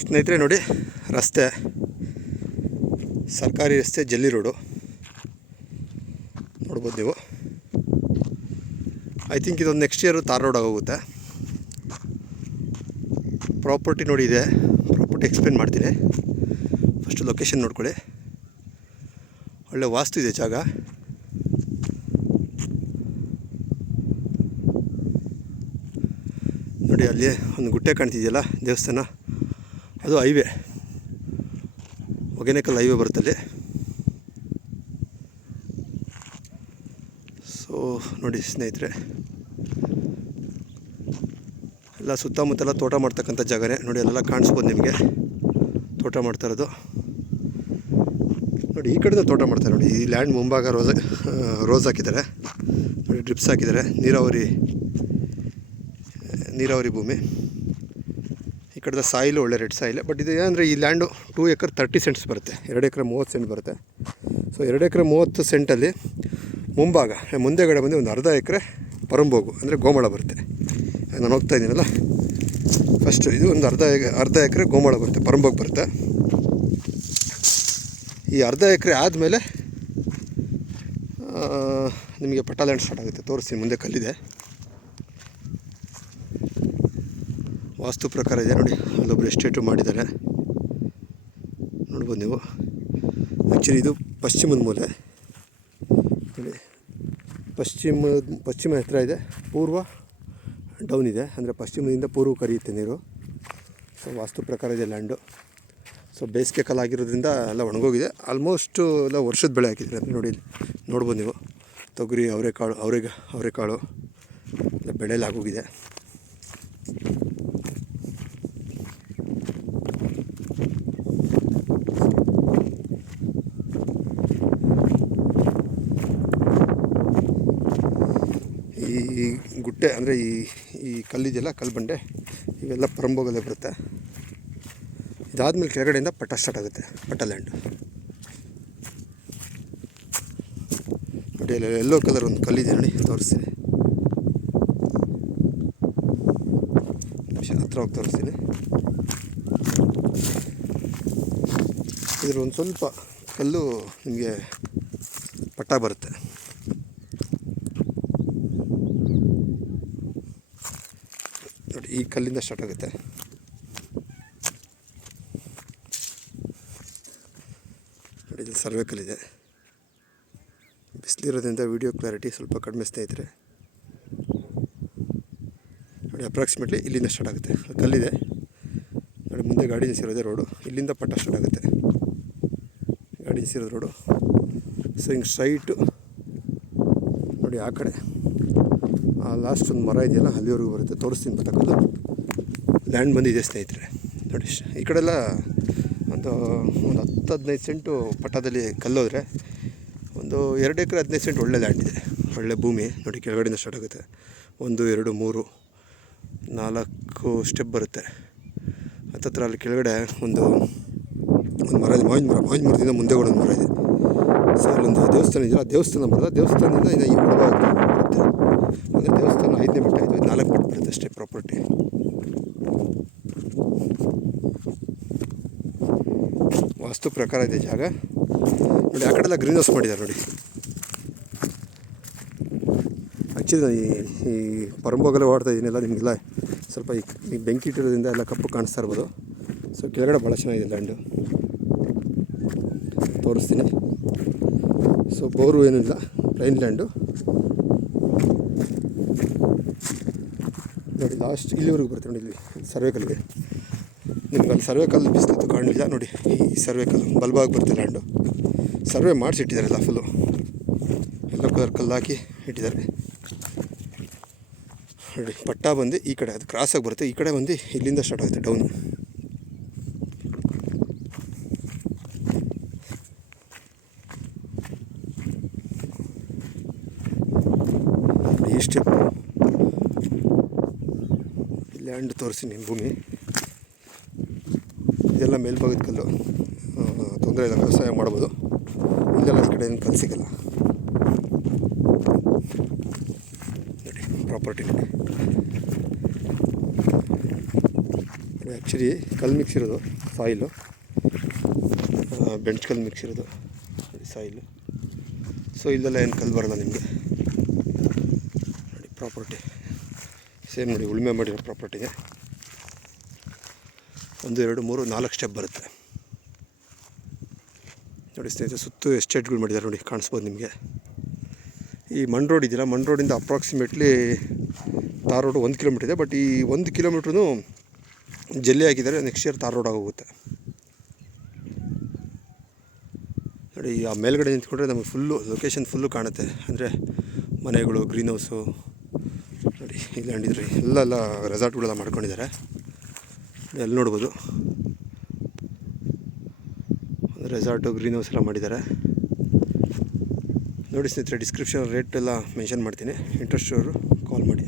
ಸ್ನೇಹಿತರೆ ನೋಡಿ, ರಸ್ತೆ ಸರ್ಕಾರಿ ರಸ್ತೆ, ಜಲ್ಲಿ ರೋಡು ನೋಡ್ಬೋದು ನೀವು. ಐ ಥಿಂಕ್ ಇದೊಂದು ನೆಕ್ಸ್ಟ್ ಇಯರು ತಾರ್ ರೋಡ್ ಆಗೋಗುತ್ತೆ. ಪ್ರಾಪರ್ಟಿ ನೋಡಿ ಇದೆ, ಪ್ರಾಪರ್ಟಿ ಎಕ್ಸ್ಪ್ಲೇನ್ ಮಾಡ್ತೀನಿ. ಫಸ್ಟು ಲೊಕೇಶನ್ ನೋಡ್ಕೊಳ್ಳಿ. ಒಳ್ಳೆ ವಾಸ್ತು ಇದೆ ಜಾಗ. ನೋಡಿ ಅಲ್ಲಿ ಒಂದು ಗುಟ್ಟೆ ಕಾಣ್ತಿದೆಯಲ್ಲ, ದೇವಸ್ಥಾನ, ಅದು ಹೈವೇ, ಹೊಗೆನಕಲ್ ಹೈವೇ ಬರುತ್ತಲ್ಲಿ. ಸೊ ನೋಡಿ ಸ್ನೇಹಿತರೆ, ಎಲ್ಲ ಸುತ್ತಮುತ್ತಲ ತೋಟ ಮಾಡ್ತಕ್ಕಂಥ ಜಾಗನೇ. ನೋಡಿ ಅಲ್ಲೆಲ್ಲ ಕಾಣಿಸ್ಬೋದು ನಿಮಗೆ ತೋಟ ಮಾಡ್ತಾ ಇರೋದು. ನೋಡಿ ಈ ಕಡೆದು ತೋಟ ಮಾಡ್ತಾರೆ. ನೋಡಿ ಈ ಲ್ಯಾಂಡ್ ಮುಂಭಾಗ ರೋಸ್ ಹಾಕಿದ್ದಾರೆ. ನೋಡಿ ಡ್ರಿಪ್ಸ್ ಹಾಕಿದ್ದಾರೆ. ನೀರಾವರಿ ಭೂಮಿ. ಈ ಕಡೆದ ಸಾಯಿಲು ಒಳ್ಳೆ ರೆಡ್ ಸಾಯಿಲ್. ಬಟ್ ಇದು ಏನಂದರೆ ಈ ಲ್ಯಾಂಡು 2 ಎಕರೆ 30 ಸೆಂಟ್ಸ್ ಬರುತ್ತೆ. 2 ಎಕರೆ 30 ಸೆಂಟ್ ಬರುತ್ತೆ. ಸೊ 2 ಎಕರೆ 30 ಸೆಂಟಲ್ಲಿ ಮುಂದೆಗಡೆ ಬಂದು ಒಂದು ಅರ್ಧ ಎಕರೆ ಪರಂಬೋಗು ಅಂದರೆ ಗೋಮಾಳ ಬರುತ್ತೆ. ನಾನು ಹೋಗ್ತಾ ಇದ್ದೀನಲ್ಲ, ಫಸ್ಟು ಇದು ಒಂದು ಅರ್ಧ ಎಕರೆ ಗೋಮಾಳ ಬರುತ್ತೆ, ಪರಂಬೋಗು ಬರುತ್ತೆ. ಈ ಅರ್ಧ ಎಕರೆ ಆದಮೇಲೆ ನಿಮಗೆ ಪಟ್ಟ ಲ್ಯಾಂಡ್ ಸ್ಟಾರ್ಟ್ ಆಗುತ್ತೆ. ತೋರಿಸ್ತೀನಿ, ಮುಂದೆ ಕಲ್ಲಿದೆ, ವಾಸ್ತು ಪ್ರಕಾರ ಇದೆ. ನೋಡಿ ಅಲ್ಲೊಬ್ಬರು ಎಸ್ಟೇಟು ಮಾಡಿದ್ದಾರೆ, ನೋಡ್ಬೋದು ನೀವು. ಆ್ಯಕ್ಚುಲಿ ಇದು ಪಶ್ಚಿಮದ ಮೂಲೆ. ನೋಡಿ ಪಶ್ಚಿಮ ಹತ್ರ ಇದೆ, ಪೂರ್ವ ಡೌನ್ ಇದೆ. ಅಂದರೆ ಪಶ್ಚಿಮದಿಂದ ಪೂರ್ವಕ್ಕೆ ಹರಿಯುತ್ತೆ ನೀರು. ಸೊ ವಾಸ್ತು ಪ್ರಕಾರ ಇದೆ ಲ್ಯಾಂಡು. ಸೊ ಬೇಸಿಗೆ ಕಾಲ ಆಗಿರೋದ್ರಿಂದ ಎಲ್ಲ ಒಣಗೋಗಿದೆ. ಆಲ್ಮೋಸ್ಟು ಎಲ್ಲ ವರ್ಷದ ಬೆಳೆ ಹಾಕಿದ್ದಾರೆ. ಅಂದರೆ ನೋಡಿ ನೋಡ್ಬೋದು ನೀವು, ತೊಗರಿ, ಅವರೆಕಾಳು ಎಲ್ಲ ಬೆಳೆಯಲ್ಲಿ ಆಗೋಗಿದೆ. ಈ ಗುಟ್ಟೆ ಅಂದರೆ ಈ ಕಲ್ಲಿದೆಯಲ್ಲ, ಕಲ್ಲು ಬಂಡೆ, ಇವೆಲ್ಲ ಪರಂಬೋಗಲ್ಲೇ ಬರುತ್ತೆ. ಇದಾದಮೇಲೆ ಕೆಳಗಡೆಯಿಂದ ಪಟ್ಟ ಸ್ಟಾರ್ಟ್ ಆಗುತ್ತೆ, ಪಟ್ಟ ಲ್ಯಾಂಡು. ನೋಡಿ ಅಲ್ಲಿ ಯೆಲ್ಲೋ ಕಲರ್ ಒಂದು ಕಲ್ಲಿದೆ, ನೋಡಿ ತೋರಿಸ್ತೀನಿ, ಹತ್ರ ಹೋಗಿ ತೋರಿಸ್ತೀನಿ. ಇದ್ರ ಒಂದು ಸ್ವಲ್ಪ ಕಲ್ಲು ನಿಮಗೆ ಪಟ್ಟ ಬರುತ್ತೆ. ನೋಡಿ ಈ ಕಲ್ಲಿಂದ ಸ್ಟಾರ್ಟ್ ಆಗುತ್ತೆ. ನೋಡಿ ಇದು ಸರ್ವೆ ಕಲ್ಲಿದೆ. ಬಿಸಿಲಿರೋದ್ರಿಂದ ವಿಡಿಯೋ ಕ್ಲಾರಿಟಿ ಸ್ವಲ್ಪ ಕಡಿಮೆ ಸ್ನೇಹಿತರೆ. ನೋಡಿ ಅಪ್ರಾಕ್ಸಿಮೇಟ್ಲಿ ಇಲ್ಲಿಂದ ಸ್ಟಾರ್ಟ್ ಆಗುತ್ತೆ, ಕಲ್ಲಿದೆ. ನೋಡಿ ಮುಂದೆ ಗಾಡಿ ನಿಲ್ಸಿರೋದೇ ರೋಡು, ಇಲ್ಲಿಂದ ಪಟ್ಟ ಸ್ಟಾರ್ಟ್ ಆಗುತ್ತೆ, ಗಾಡಿ ನಿಲ್ಸಿರೋದು ರೋಡು. ಸೊ ಹಿಂಗೆ ಸ್ಟ್ರೈಟು ನೋಡಿ ಆ ಕಡೆ ಆ ಲಾಸ್ಟ್ ಒಂದು ಮರ ಇದೆಯಲ್ಲ, ಅಲ್ಲಿವರೆಗೂ ಬರುತ್ತೆ. ತೋರಿಸ್ತೀನಿ ಬರ್ತಕ್ಕಲ್ಲ. ಲ್ಯಾಂಡ್ ಬಂದಿದೆ ಸ್ನೇಹಿತರೆ. ನೋಡಿ ಈ ಕಡೆಲ್ಲ ಒಂದು 10-15 ಸೆಂಟು ಪಟ್ಟದಲ್ಲಿ ಕಲ್ಲೋದ್ರೆ ಒಂದು 2 ಎಕರೆ 15 ಸೆಂಟ್ ಒಳ್ಳೆ ಲ್ಯಾಂಡ್ ಇದೆ, ಒಳ್ಳೆ ಭೂಮಿ. ನೋಡಿ ಕೆಳಗಡೆಯಿಂದ ಸ್ಟಾರ್ಟ್ ಆಗುತ್ತೆ. 1, 2, 3, 4 ಸ್ಟೆಪ್ ಬರುತ್ತೆ. ಹತ್ತತ್ರ ಅಲ್ಲಿ ಕೆಳಗಡೆ ಒಂದು ಮರ ಇದೆ, ಮಾವಿನ ಮರದಿಂದ ಮುಂದೆ ಒಂದು ಮರ ಇದೆ. ಸೊ ಅಲ್ಲೊಂದು ದೇವಸ್ಥಾನ ಇದೆಯಲ್ಲ, ದೇವಸ್ಥಾನದಿಂದ ಇನ್ನು ಈ ಬರುತ್ತೆ. ಅಂದರೆ ದೇವಸ್ಥಾನ 5ನೇ ಬೆಟ್ಟ, ಇದು 4 ಬೆಟ್ಟ ಬರುತ್ತೆ ಅಷ್ಟೇ ಪ್ರಾಪರ್ಟಿ. ವಾಸ್ತು ಪ್ರಕಾರ ಇದೆ ಜಾಗ. ನೋಡಿ ಆ ಕಡೆಲ್ಲ ಗ್ರೀನ್ ಹೌಸ್ ಮಾಡಿದ್ದಾರೆ. ನೋಡಿ ಆ್ಯಕ್ಚುಲಿ ಈ ಪರಂಬೋಗಲ್ಲೇ ಓಡ್ತಾ ಇದ್ದೀನಿಲ್ಲ, ನಿಮಗೆಲ್ಲ ಸ್ವಲ್ಪ ಈ ಬೆಂಕಿ ಇಟ್ಟಿರೋದ್ರಿಂದ ಎಲ್ಲ ಕಪ್ಪು ಕಾಣಿಸ್ತಾ ಇರ್ಬೋದು. ಸೊ ಕೆಳಗಡೆ ಭಾಳ ಚೆನ್ನಾಗಿದೆ ಲ್ಯಾಂಡು, ತೋರಿಸ್ತೀನಿ. ಸೊ ಬೋರು ಏನಿಲ್ಲ, ಪ್ಲೈನ್ ಲ್ಯಾಂಡು. ನೋಡಿ ಲಾಸ್ಟ್ ಇಲ್ಲಿವರೆಗೂ ಬರುತ್ತೆ. ನೋಡಿ ಇಲ್ಲಿ ಸರ್ವೆ ಕಲ್ಲಿದೆ. ನಿಮ್ಗೆ ಅಲ್ಲಿ ಸರ್ವೆ ಕಲ್ಲು ಬಿಸಿಲಿತ್ತು ಕಾಣಲಿಲ್ಲ. ನೋಡಿ ಈ ಸರ್ವೆ ಕಲ್ಲು ಬಲ್ಬಾಗಿ ಬರುತ್ತೆ ಲ್ಯಾಂಡು. ಸರ್ವೆ ಮಾಡಿಸಿಟ್ಟಿದ್ದಾರೆ ಎಲ್ಲ ಫುಲ್ಲು, ಎಲ್ಲ ಕಲರ್ ಕಲ್ಲು ಹಾಕಿ ಇಟ್ಟಿದ್ದಾರೆ. ನೋಡಿ ಪಟ್ಟ ಬಂದು ಈ ಕಡೆ ಅದು ಕ್ರಾಸಾಗಿ ಬರುತ್ತೆ. ಈ ಕಡೆ ಬಂದು ಇಲ್ಲಿಂದ ಸ್ಟಾರ್ಟ್ ಆಗುತ್ತೆ ಡೌನು. ಈ ಸ್ಟೆಪ್ ಲ್ಯಾಂಡ್ ತೋರಿಸ್ತೀನಿ. ಭೂಮಿ ಇದೆಲ್ಲ ಮೇಲ್ಭಾಗದ ಕಲ್ಲು, ತೊಂದರೆ ಇಲ್ಲ, ವ್ಯವಸಾಯ ಮಾಡ್ಬೋದು. ಇಲ್ಲೆಲ್ಲ ಈ ಕಡೆ ಏನು ಕಲ್ಲು ಸಿಗಲ್ಲ. ನೋಡಿ ಪ್ರಾಪರ್ಟಿ ನೋಡಿ. ಆ್ಯಕ್ಚುಲಿ ಕಲ್ಲು ಮಿಕ್ಸ್ ಇರೋದು ಸಾಯಿಲು, ಬೆಂಚ್ ಕಲ್ಲು ಮಿಕ್ಸ್ ಇರೋದು ಸಾಯಿಲು. ಸೊ ಇಲ್ಲೆಲ್ಲ ಏನು ಕಲ್ಲು ಬರೋಲ್ಲ ನಿಮಗೆ ನೋಡಿ. ಪ್ರಾಪರ್ಟಿ ಸೇಮ್ ನೋಡಿ, ಉಳುಮೆ ಮಾಡಿರೋ ಪ್ರಾಪರ್ಟಿಗೆ 1 2 3 4 ಸ್ಟೆಪ್ ಬರುತ್ತೆ ನೋಡಿ ಸ್ನೇಹಿತರೆ. ಸುತ್ತು ಎಸ್ಟೇಟ್ಗಳು ಮಾಡಿದ್ದಾರೆ ನೋಡಿ, ಕಾಣಿಸ್ಬೋದು ನಿಮಗೆ. ಈ ಮಣ್ ರೋಡ್ ಇದೆಯಲ್ಲ, ಮಣ್ ರೋಡಿಂದ ಅಪ್ರಾಕ್ಸಿಮೇಟ್ಲಿ ತಾರ್ ರೋಡು 1 ಕಿಲೋಮೀಟ್ರ್ ಇದೆ. ಬಟ್ ಈ 1 ಕಿಲೋಮೀಟ್ರೂ ಜಲ್ಲಿ ಹಾಕಿದ್ದಾರೆ. ನೆಕ್ಸ್ಟ್ ಇಯರ್ ತಾರ್ ರೋಡ್ ಆಗೋಗುತ್ತೆ ನೋಡಿ. ಆ ಮೇಲ್ಗಡೆ ನಿಂತ್ಕೊಂಡ್ರೆ ನಮಗೆ ಫುಲ್ಲು ಲೊಕೇಶನ್ ಫುಲ್ಲು ಕಾಣುತ್ತೆ. ಅಂದರೆ ಮನೆಗಳು, ಗ್ರೀನ್ ಹೌಸು ನೋಡಿ. ಇಲ್ಲಿ ಅಂಡಿದ್ರಿ ಎಲ್ಲ ರೆಸಾರ್ಟ್ಗಳೆಲ್ಲ ಮಾಡ್ಕೊಂಡಿದ್ದಾರೆ. ಎಲ್ಲಿ ನೋಡ್ಬೋದು ರೆಸಾರ್ಟು, ಗ್ರೀನ್ ಹೌಸ್ ಎಲ್ಲ ಮಾಡಿದ್ದಾರೆ ನೋಡಿ ಸ್ನೇಹಿತರೆ. ಡಿಸ್ಕ್ರಿಪ್ಷನ್ ರೇಟ್ ಎಲ್ಲ ಮೆನ್ಷನ್ ಮಾಡ್ತೀನಿ. ಇಂಟ್ರೆಸ್ಟ್ ಅವರು ಕಾಲ್ ಮಾಡಿ.